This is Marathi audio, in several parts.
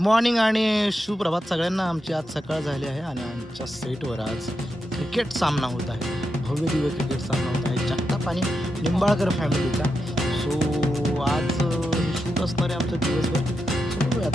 मॉर्निंग आणि सुप्रभात सगळ्यांना. आमची आज सकाळ झाली आहे आणि आमच्या सेटवर आज क्रिकेट सामना होत आहे. भव्य दिव्य क्रिकेट सामना होत आहे. जगताप आणि निंबाळकर फॅमिलीचा सो आज शूट असणार आहे आमचं दिवसभर. सो बघूया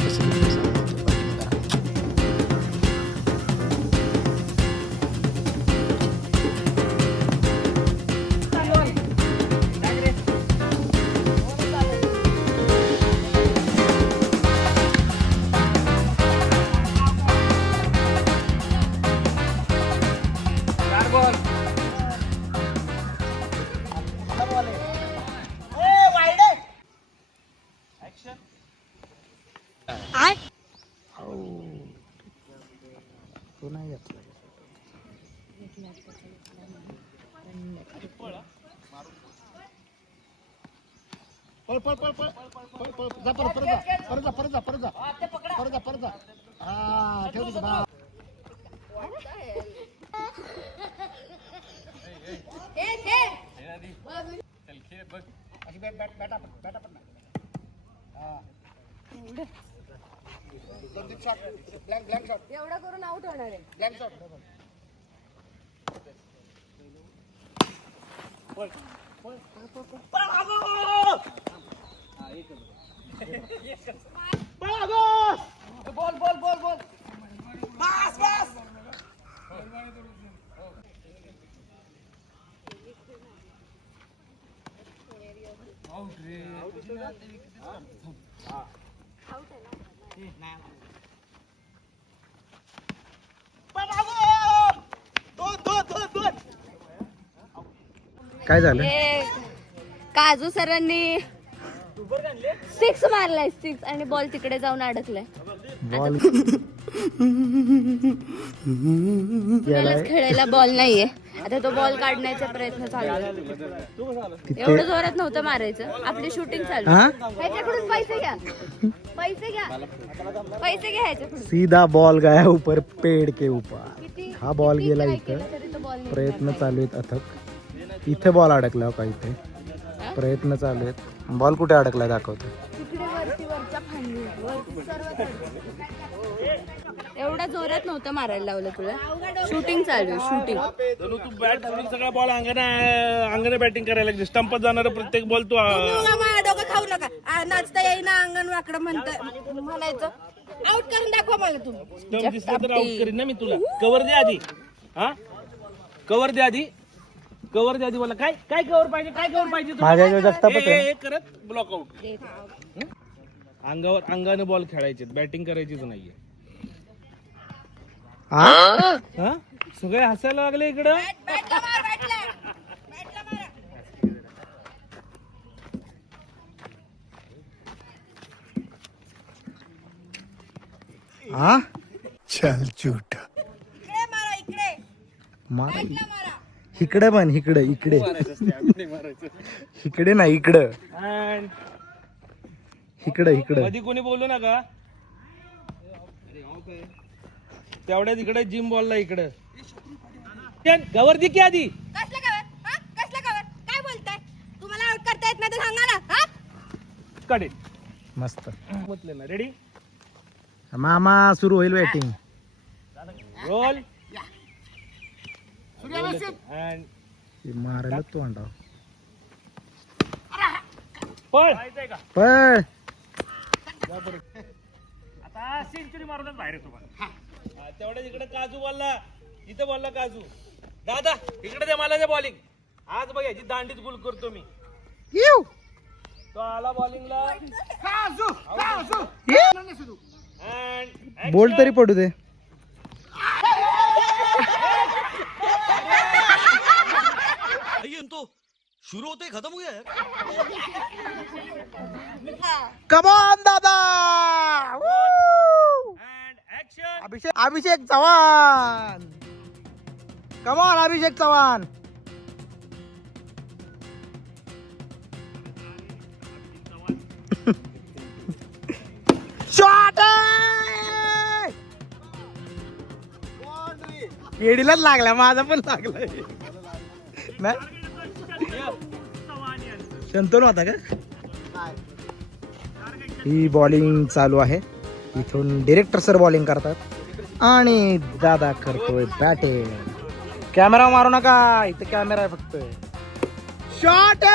तो नाही घेतला. पळ पळ पळ पळ पळ पळ जा परत परत जा. परत जा परत जा परत जा. परत जा परत जा. हा ठेव तिथं बा. अशी बॅट बॅट बॅटा पण बॅटा पण नाही. दोन तीन शॉट ब्लँक ब्लँक शॉट एवढं करून आउट होणार आहे. ब्लँक शॉट काय झालं? हे काजू सरांनी सिक्स मारलाय सिक्स. आणि बॉल तिकडे जाऊन अडकलाय. बॉल? खेळायला बॉल नाहीये. आता तो बॉल काढण्याचा प्रयत्न चालू आहे. एवढं जोरात नव्हतं मारायचं. आपली शूटिंग चालू हा. ह्याच्याकडून पैसे घ्या. पैसे घ्या. पैसे घ्या ह्याच्याकडून. सीधा बॉल गया ऊपर पेड़ के ऊपर किती हा बॉल किती गेला try इथं. केलं तरी तो ball नाही प्रयत्न चालू आहेत अथक. इथे बॉल अडकला हो का इथे? प्रयत्न चालू आहेत. बॉल कुठे अडकलाय दाखवतो. एवढा जोरात नव्हतं मारायला लावलं तुला? शूटिंग चालू आहे शूटिंग तू बॅट सोडून सगळा बॉल अंगणे अंगणे बॅटिंग करायला लागली. स्टंपत जाणार प्रत्येक बॉल तू डोकं खाऊ नका. आ, नाचता येईना अंगण वाकडं म्हणता म्हणायचं आउट करून दाखवा मला तू. स्टंप दिसला तर आउट करीन ना मी तुला. कव्हर दे आधी. हा? कव्हर दे आधी. कव्हर दे आधी मला काय काय कव्हर पाहिजे? काय कव्हर पाहिजे तुला? माझ्या इकडे करत ब्लॉक आउट अंगावर अंगाने बॉल खेळायचे बॅटिंग करायचीच नाहीये. हा? हा? सगळे हसायला लागले इकडं? हा चल झूठ मार. इकडे पण इकडे इकडे. इकडे नाही इकडं. इकडे इकडे कधी कोणी बोलू नका. तेवढ्यात इकडे जिम बॉलला इकडे. कवर दे की आधी. कसलं कवर हा? कसलं कवर काय बोलताय? तुम्हाला आउट करता येत नाही तर सांगा ना हा? कडे मस्त. म्हटले ना रेडी मामा सुरू होईल बॅटिंग रोल अँड मारायला तू अंडा पळ. पण आता सेंचुरी मारूनच बाहेर येतो तेवढ्या इकडे काजू बोलला. इथं बोलला काजू. दादा इकडे दे मला दे बॉलिंग आज बघ याची दांडीच गुल करतो मी. तो आला बॉलिंगला अँड बोल तरी पडू दे. कमॉन दादा! And action Abhishek Abhishek Chavan! Come on Abhishek Chavan! Shot केडीलाच लागला माझा पण लागलाय. नाही. शंतनू आता का? ही बॉलिंग चालू आहे. इथून डिरेक्टर सर बॉलिंग करतात. आणि दादा करतोय बॅटिंग कॅमेरा मारू नका. इथं कॅमेरा आहे फक्त. शॉट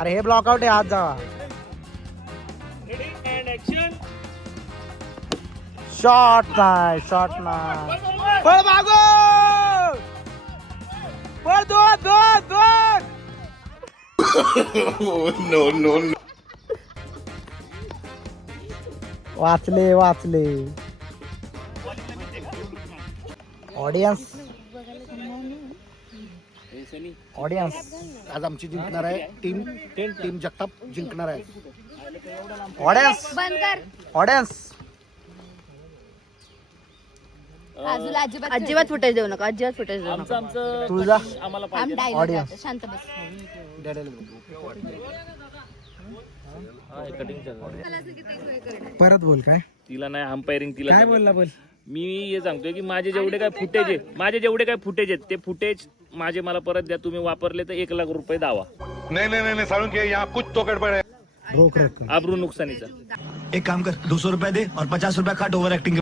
अरे हे ब्लॉकआउट आहे. आज जावा. शॉट नाही शॉट नाही. पळ मागो पळ दोन दोन दोन! वाचले वाचले. ऑडियन्स ऑडियन्स आज आमची जिंकणार आहे टीम. टीम जगताप जिंकणार आहे. ऑडियन्स बंद कर. ऑडियन्स अजिबात अजिबात फुटेज देऊ नका अजिबात फुटेज देऊ नका. आमचं तुळजा आम्हाला आम डायलॉग Audience. गातो. शांत बस. परत बोल काय? तिला नाही अंपायरिंग तिला काय बोलला बोल? मी हे सांगतोय की माझे जेवढे काय फुटेज आहे माझे जेवढे काय फुटेज आहेत ते फुटेज माझे मला परत द्या तुम्ही वापरले तर एक लाख रुपये दावा. नहीं नहीं नहीं, नहीं सारुण के यहाँ कुछ तो गड़बड़ है रोख रक्कम. आबरू नुकसानीचा. एक काम कर दो सौ रुपया दे और पचास रुपया काट ओवर एक्टिंग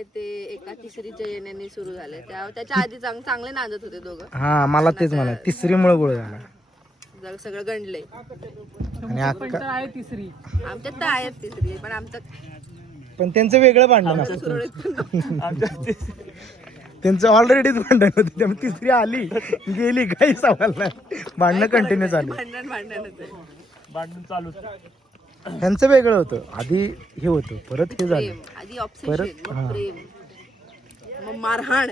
आहे ते एका तिसरीच्या येण्याने सुरू झाले. त्या त्याच्या आधी चांग- चांगले नांदत होते दोघं. हा मला तेच म्हणा तिसरी मुळे गोळ झाला. जग सगळं गणले आणि अक्का आमच्यात तर आहेत तिसरी पण आमचं पण त्यांचं वेगळं भांडण असतं. सुरळीत त्यांचं ऑलरेडीच भांडण होतं. त्यामुळे तिसरी आली गेली काही सवाल नाही. भांडणं कंटिन्यू झाली. भांडण भांडणच आहे. भांडण चालूच. त्यांचं वेगळं होतं. आधी हे होतं. परत हे झालं. आधी परत- मग हा. प्रेम. मग मारहाण.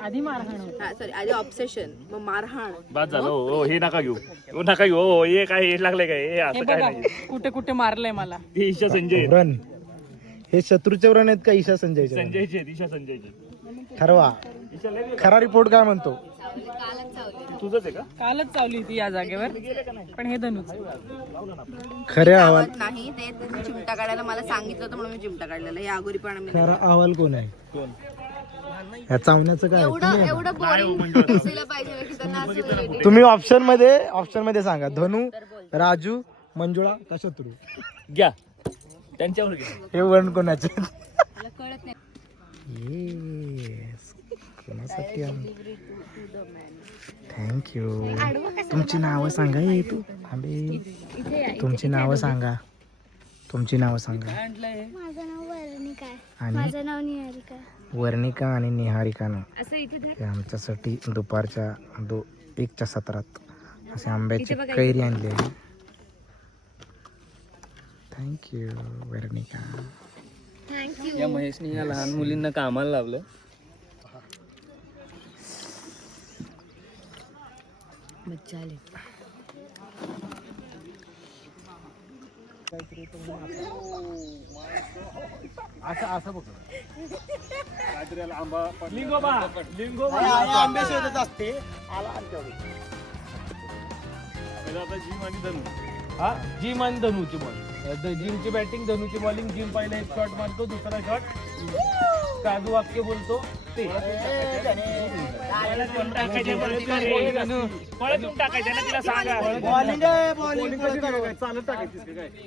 आधी मारहाण हा सॉरी आधी ऑब्सेशन मग मारहाण. बाद झालं. हो हो, हे नका घेऊ. हो नका घेऊ. हो हे काय हे लागले काय? हे असं काय नाही. कुठे कुठे मारलंय मला. हे ईशा संजय. आहेत. रन. हे शत्रूचे रन आहेत का ईशा संजयचे run? संजयचे आहेत, ईशा संजयचे ठरवा. ईशा लय खरा रिपोर्ट काय म्हणतो? तुझंच आहे का? कालच चावली ती या जागेवर. पण हे धनुच. खऱ्या अहवाल नाही ते त्यांनी चिमटा काढायला मला सांगितलं होतं म्हणून मी चिमटा काढलेला. हे अगोरी पण आम्ही खरा अहवाल कोण आहे? ह्या चावण्याचं काय? एवढं एवढं बोरिंग दिसायला पाहिजे की त्यांना असं irritating. तुम्ही ऑप्शनमध्ये ऑप्शनमध्ये सांगा. धनु राजू मंजुळा का शत्रू? घ्या. त्यांच्यावर घ्या. हे वर्ण कोणाचे? मला कळत नाही. Yes. कोणासाठी थँक्यू तुमची नावं सांगा ये तू. आंबे तुमची नावं सांगा. तुमची नावं सांगा. माझं नाव वर्णिका आहे. आणि? माझं नाव निहारिका वर्णिका आणि निहारिकानं असं इथे धर. आमच्यासाठी दुपारच्या दो एकच्या सत्रात असे आंब्याची कैरी आणली आहे. थँक्यू वर्णिका. थँक्यू या महेशने या लहान मुलींना कामाला लावलं. मज्जा आली लिंगोबा. लिंगोबा. आंबे शोधत असते. पहिला आता जिम आणि धनु. हा? जिम आणि धनुची बॉलिंग जिमची बॅटिंग धनुची बॉलिंग जिम पहिला एक शॉट मारतो दुसरा शॉट काजू वाक्य बोलतो. ते. पळतून टाकायचे पळतून टाकायचे ना तिला सांगा बॉलिंग आहे बॉलिंग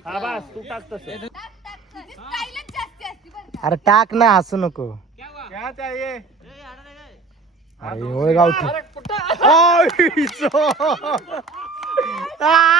हा बस तू टाक तसं. अरे टाक ना हसू नको. अरे होय गावठी. ओय, इचो. आ.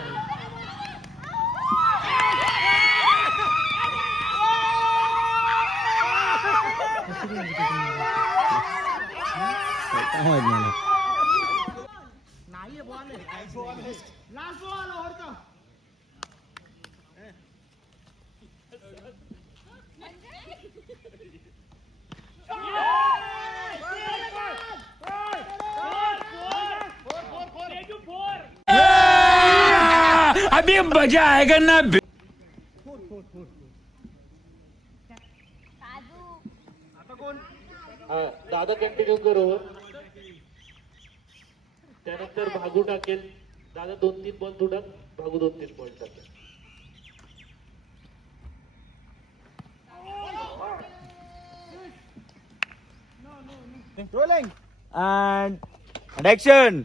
हा, दादा कंटिन्यू करू. त्यानंतर भागू टाकेल. दादा दोन तीन बॉल तुडक भागू दोन तीन बॉल टाकेल. अँड ऍक्शन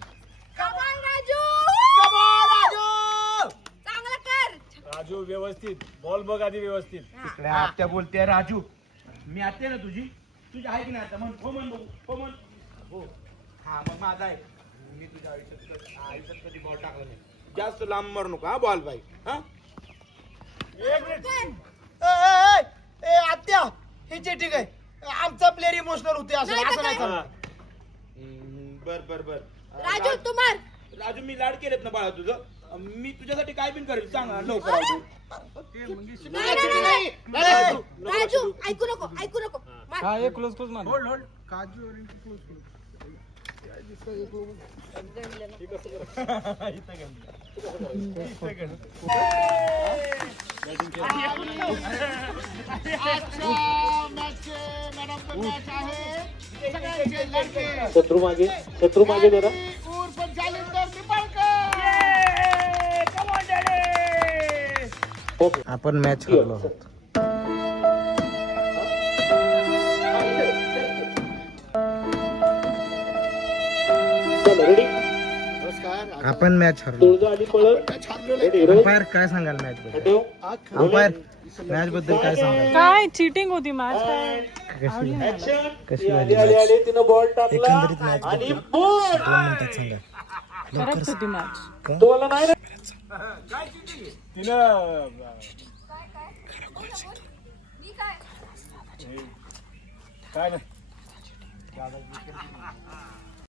राजू व्यवस्थित. बॉल बघ आधी व्यवस्थित. आत्या बोलते राजू मी आत्या ना तुझी? तुझी आहे की नाही आता? म्हण हो म्हण बघू हो म्हण. हो. हा मग माझा आहे. मी तुझ्या आयुष्यात कधी- आयुष्यात कधी बॉल टाकला नाही. जास्त लांब मारू नका हा बॉल बाई. हा? आत्या हे ठीक आहे आमचा प्लेअर इमोशनल होते असं असं नाही. हम्म, बर बर बर. राजू तू मार. राजू मी लाड केलेत ना बाळा तुझं? मी तुझ्यासाठी काय बिन करेल? सांग ना, लवकर राजू. ऐकू नको ऐकू नको. शत्रू मागे शत्रू मागे जरा. आपण मॅच हरलो. आहोत चल रेडी आपण मॅच हरलो अंपायर काय सांगाल मॅच बद्दल? अंपायर मॅच बद्दल काय सांगाल? काय चिटिंग होती मॅच काय? कशी कशी आली आली आली तिनं बॉल टाकला. एकंदरीत मॅच आणि बॉल दोन मिनिटात सांगा. करत होती मॅच तुम्हाला नाही रे.